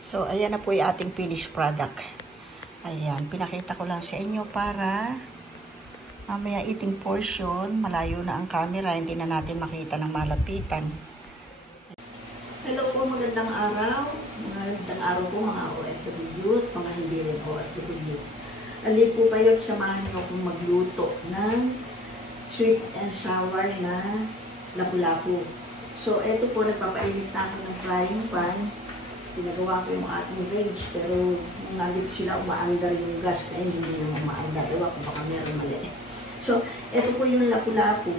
So, ayan na po yung ating finished product. Ayan, pinakita ko lang sa inyo para mamaya eating portion, malayo na ang camera, hindi na natin makita ng malapitan. Hello po, magandang araw. Magandang araw po mga OFW at mga hindi rin OFW. Alin po kayo at samahan ko kung magluto ng sweet and sour na lapu-lapu. So, eto po, nagpapainit na ako ng frying pan. Pinagawa ko yung ating range, pero nung nandito sila, umaandar yung gas, kaya hindi naman umaandar. Ewan ko baka meron mali. So, ito po yung lapu-lapu.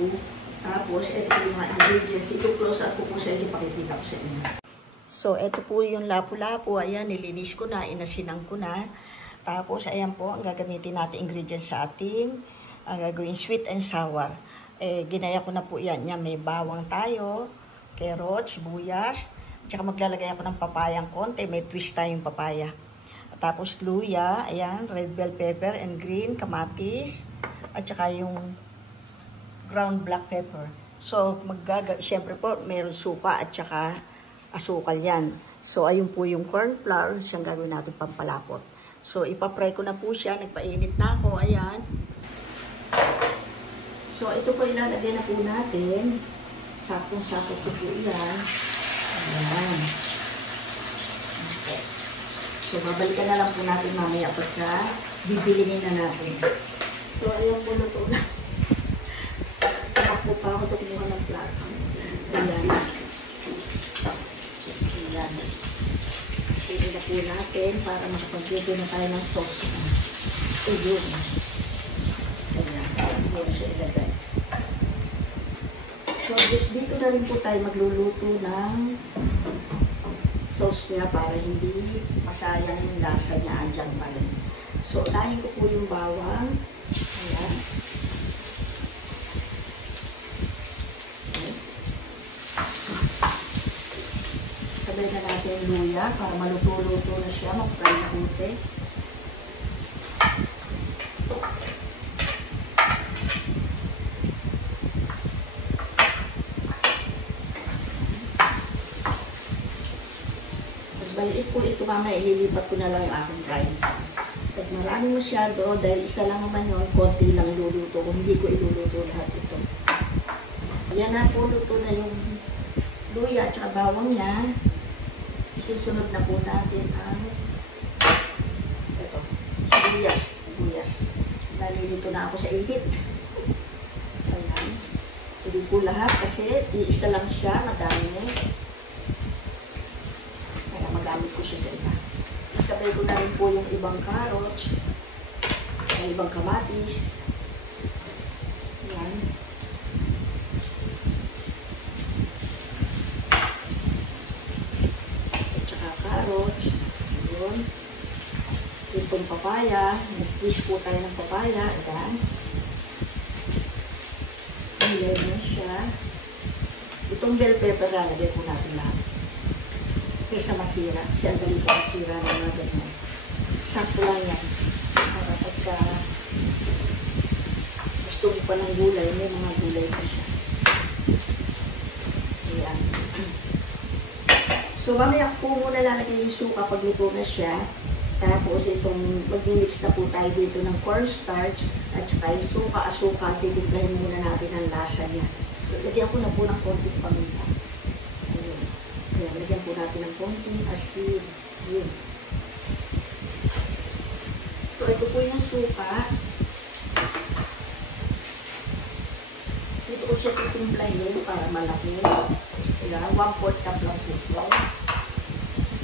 Tapos, ito po yung mga ingredients. Ito close up ko po sa inyo, pakikita ko sa inyo. So, ito po yung lapu-lapu. Ayan, nilinis ko na, inasinang ko na. Tapos, ayan po, ang gagamitin natin ingredients sa ating gagawin sweet and sour. Ginaya ko na po yan. Yan, may bawang tayo, carrots, sibuyas. Tsaka maglalagay ako ng papayang konti. May twist tayong papaya. Tapos luya, ayan, red bell pepper and green, kamatis. At tsaka yung ground black pepper. So, siyempre po, mayroon suka at tsaka asukal yan. So, ayun po yung corn flour. Siyang gagawin natin pampalapot. So, ipapry ko na po siya. Nagpainit na ako. Ayan. So, ito po ilalagay na po natin. Sakong-sakot ko po yan. Ayan. Okay. So, babalikan na lang po natin mamaya pagka bibilinin na natin. So, ayan po luto na. Tamakbo pa ako ito kumuha ng plato. Ayan. Ayan. Pili na po natin para makapag-luto na tayo ng sauce. Ayun. Ayan. Ayan siya ilagay. So, dito na rin po tayo magluluto ng sauce niya para hindi masayang yung lasa niya andyan pa rin. So, unahin ko po yung bawang. Ayan. Okay. Sabay na natin yung luya para maluto-luto na siya. Mag-fry na konti. Baliit po ito mamaya, ililipat ko na lang yung aking frying pan. Pag marami masyado, dahil isa lang naman yun, konti lang iluluto ko. Hindi ko iluluto lahat ito. Yan na po, luto na yung luya at saka bawang niya. Isusunod na po natin ang ito, sibuyas. Nalilito na ako sa ihit. Ayan. Hindi po lahat kasi iisa lang siya, madami. Magamit ko siya sa iba. Masabay ko na rin po yung ibang carrots, yung ibang kamatis. Yan. At saka carrots. Yun. Itong papaya. Nag-twist po tayo ng papaya. Ayan. Ilay mo siya. Itong bell pepper, lalagay po natin lahat. Kaysa masira. Kasi ang dali pa masira na mga ganyan. Sakto lang yan. Para pagka gusto mo pa ng gulay, may mga gulay pa siya. Ayan. So, mamaya po muna lalagay yung suka pag luto na siya. Tapos itong mag-mix na po tayo dito ng cornstarch at saka yung suka, asukal. Titiglahin muna natin ang lasa niya. So, lagyan ko na po ng konting paminta. Ayan, lagyan po natin ng konting asin. Yun. So, ito po yung suka. Dito ko siya titimplahin para malaki. Ayan, 1/4 cup lang po.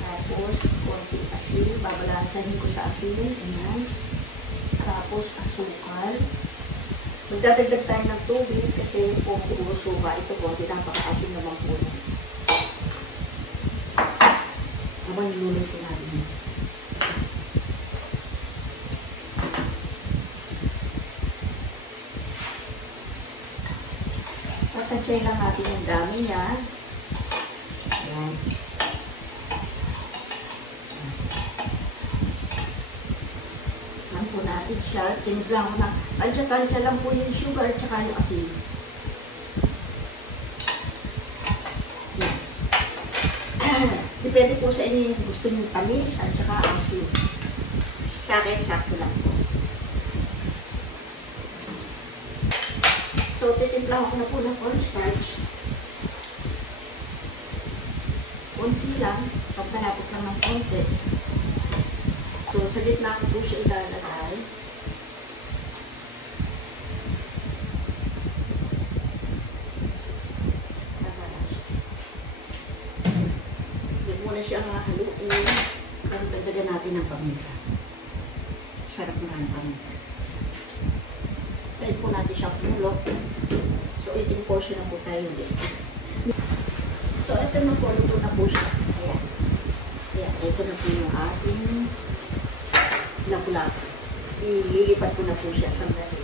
Tapos, konting asin. Babalansahin ko sa asin. Ayan. Tapos, asukal. Magdadagdag tayo ng tubig kasi kung puro suka, ito po, napaka-asin naman po. Habang niluluto natin. Tatansya lang natin yung dami niya. Ayan. Ayan po natin siya. Tiniglang ko na. Tansya lang po yung sugar at saka yung asin. Depende Depende po sa inyo yung gusto nyo tamis at saka asin. Sa akin, sakto lang po. So, titimpla ko na po ng cornstarch. Konti lang. Pagkalapot lang ng konti. So, sa gitna ko po siya ilalagay. Huwag muna siyang haluin. Dagdagan natin ng paminta. Sarap na ng paminta. Tayo po natin siya pumulok. So, 18 portion na po tayo ulit. So, ito na po. Luto na po siya. Ayan. Ayan. Ito na po yung ating lapu-lapu. Ililipat ko na po siya sa sandali.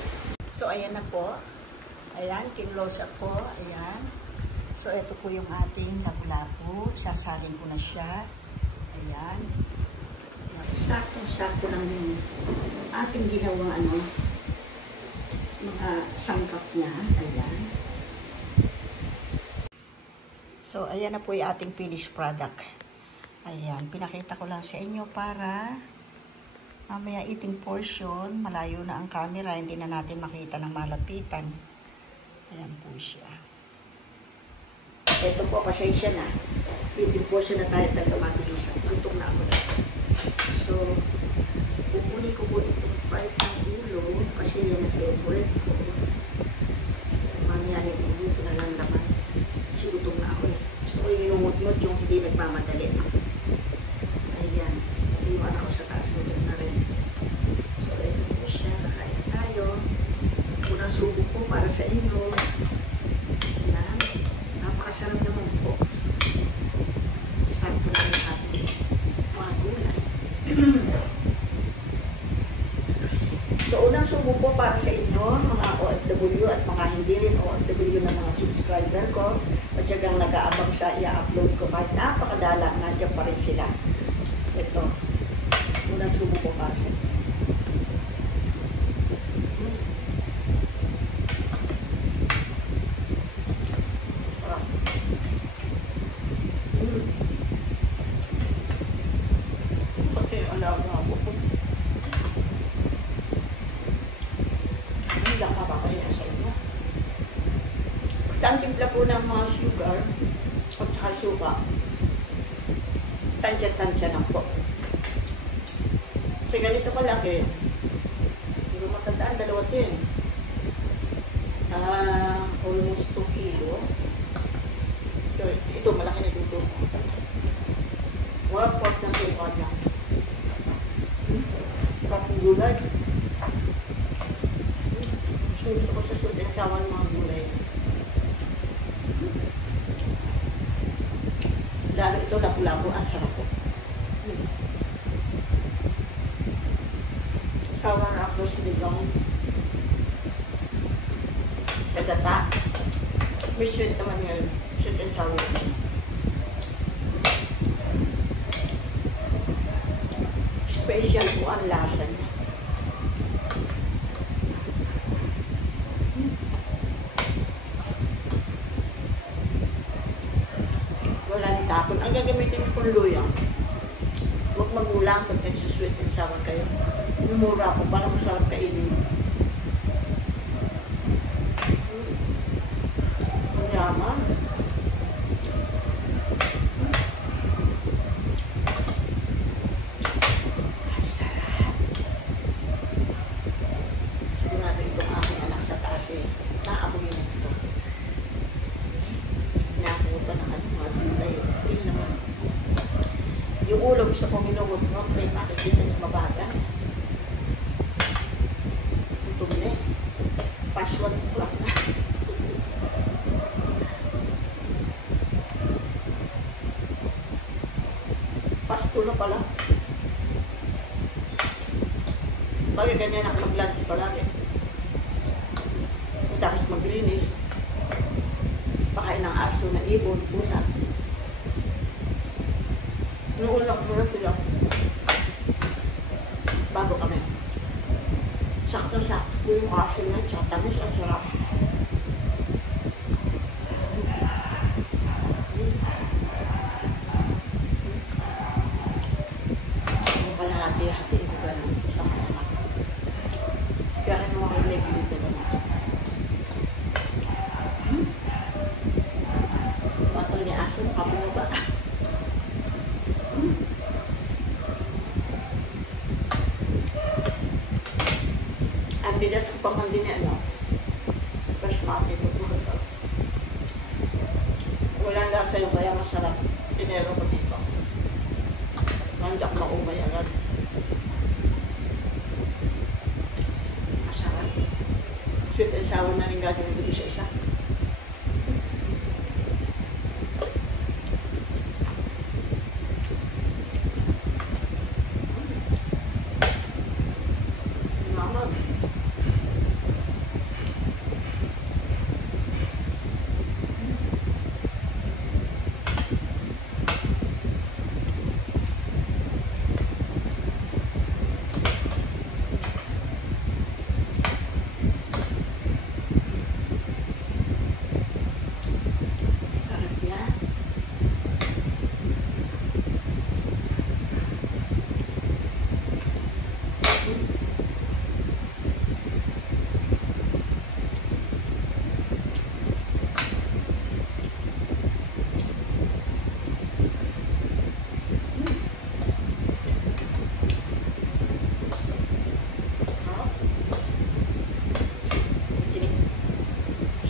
So, ayan na po. Ayan. Kinlosa po. Ayan. So, ito po yung ating lapu-lapu. Sasalin ko na siya. Ayan. Sakto-sakto lang yung ating ginawang mga sangkap niya. Ayan. So, ayan na po yung ating finished product. Ayan. Pinakita ko lang sa inyo para mamaya eating portion, malayo na ang camera, hindi na natin makita ng malapitan. Ayan po siya. Ito po, pasensya na. Eating portion na tayo taga-mabilisan. Gutom na ako na. So, pupunin ko po itong part ng ulo kasi yan ang favorite ko. Mamaya rin ulo na lang naman. Kasi gutom na ako eh. Gusto ko yung umot-mot yung hindi nagmamadali. Ayan. Iwan ako sa taas. Gutom na rin. So, ito po siya. Nakain tayo. Unang subo po para sa inyo. Ayan. Napakasarap naman po. Sarap po naman ating mga gulay. So, unang subo po para sa inyo, mga OFW at mga hindi rin OFW na mga subscriber ko, at syagang nag-aabang sa i-upload ko kahit napakadala, nandiyan pa rin sila. Ito, unang subo po para sa inyo. Kasi alam mo ako po. Hindi lang mapapaya sa inyo. Basta ang timpla po ng mga sugar at saka suka. Tansya-tansya lang po. Kasi ganito kalaki. Hindi matandaan, dalawa din. Almost 2 kilo. Ito, malaki na dito. 1/4 na suka lang. Kapag gulay. Gusto ko sa sulit ang sawa ng mga gulay. Lalo ito, lapu-lapu, asarap po. Sawa na ako sa ligong. Sa gata. May sweet naman yun. Sweet and sour. Special po ang lasa niya. Wala ni tapon. Ang gagamitin ko luya. Huwag magulang pag nagsusweet and sour kayo. Mumura ko para masarap kainin. Ang yaman. Masarap. Sigurado itong aking anak sa taas eh. Naamoy na ito. Nakakuta na mga gulay. Hindi naman. Yung ulo gusto kong inugot-ngot. May makikita niyo mabaga. Ito na eh. Password ko lang. Pasto na pala. Bagay ganyan ako mag-lunch palagi. Tapos maglinis. Pakain ng aso na ibon, pusa. Nuulak mo na sila. Bago kami. Sakto-sakto yung aso na, tsaka tamis ang sarap. Candidas ang pamandi niya, ano? Basmati ito. Walang lasa yung kaya masarap. Tinero ko dito. Hindi ako maumay agad. Masarap. Sweet and sour na rin gagawin dito sa isa.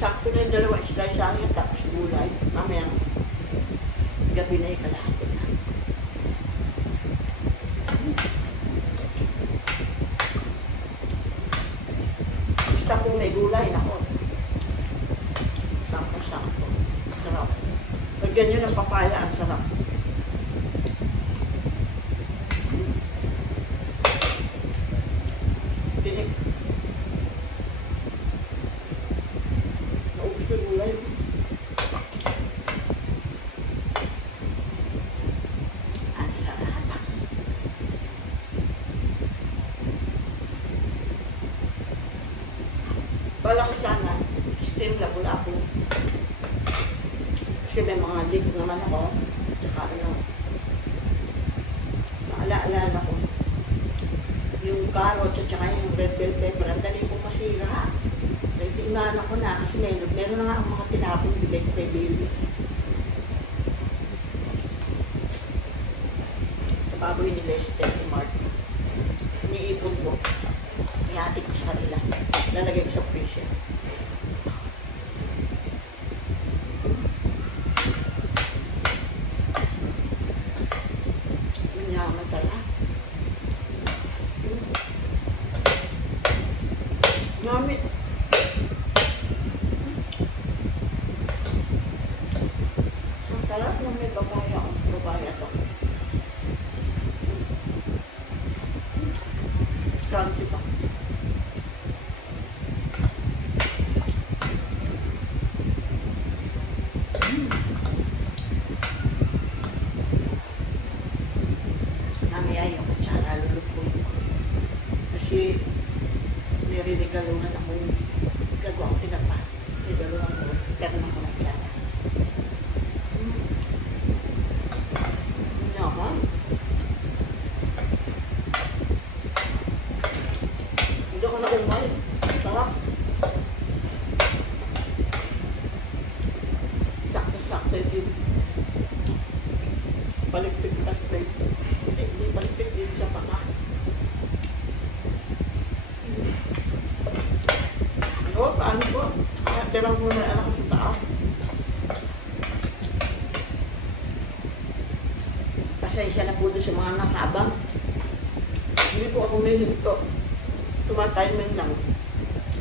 Sakto na yung dalawang isla sa akin, tapos gulay. Mamaya, gabi na yung kalahati na. Basta kung may gulay, nako. Sakto-sakto. Sarap. Pag ganyan ang papaya, ang sarap. Tinik. Gulay. Ang sarap. Wala ko sana steam lapu-lapu. Kasi may mga lig naman ako. Tsaka ano, maala-alala ko. Yung carrots at tsaka yung red bell pepper, ang dali kong masira. Tingnan ako na kasi meron na nga ang mga tinapong bilay ko kay Baby. Baboy ni Lester, ni Mark. Iniipon ko. Ihatid ko sa kanila. Lalagay ko sa freezer. Manyaman tala. Ngamit. Sarap na may papaya o papaya to. Crunchy pa. Mamaya yung kutsara lulutuin ko. Kasi nirinigaluhan akong gagawa ko tinapa. Nigaluhan ko. Pero na ako kutsara. Hindi ako nakumay. Sarap. Sakto-sakto yun. Paligpit-paligpit. Hindi paligpit din sa paka. Ano? Paano po? Tirang muna anak ko sa taas. Pasensya na po doon sa mga nakabang. Hindi po ako nilinto. Tumatayman lang.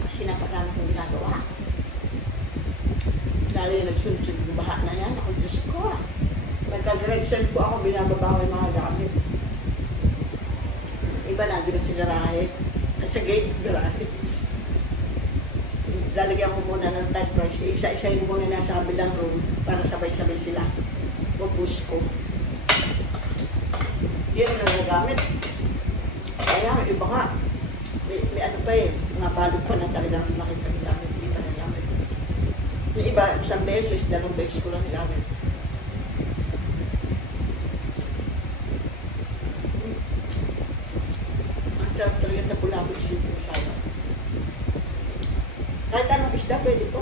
Kasi napakarami kong ginagawa. Lalo yung nagsunod yung baha na yan. Ako, Diyos ko. Nagka-direction po ako, binababa ko yung mga gamit. Iba na, di na sa garahe. Sa gate, garahe. Lalagyan ko muna ng tight price. Isa-isa yung muna nasa kabilang room para sabay-sabay sila. Pupush ko. Yun ang nagagamit. Kaya, iba nga. May ano pa eh, mga balot pa na talagang makita nilamit, hindi pa nilamit. Yung iba, isang beses, dalawang beses ko lang nilamit. Ang sarap talaga na pulabot sipin sana. Kahit anong isda, pwede po.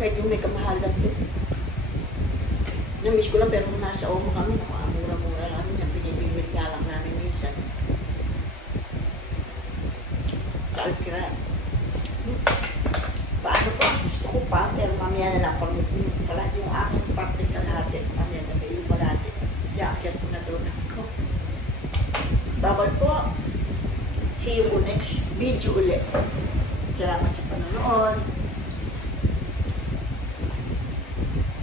Medyo may kamahalan po. Namiss ko lang, pero nasa Omo kami, mura-mura namin, yung pinibigwit nga lang namin minsan. alkiran. Paano po? Gusto ko pa, pero mamaya na lang pag yung aking parte kalahati. Mamaya na yung kalahati. Yakit ko na doon ako. Bawal po. See you next video ulit. Salamat sa panonood.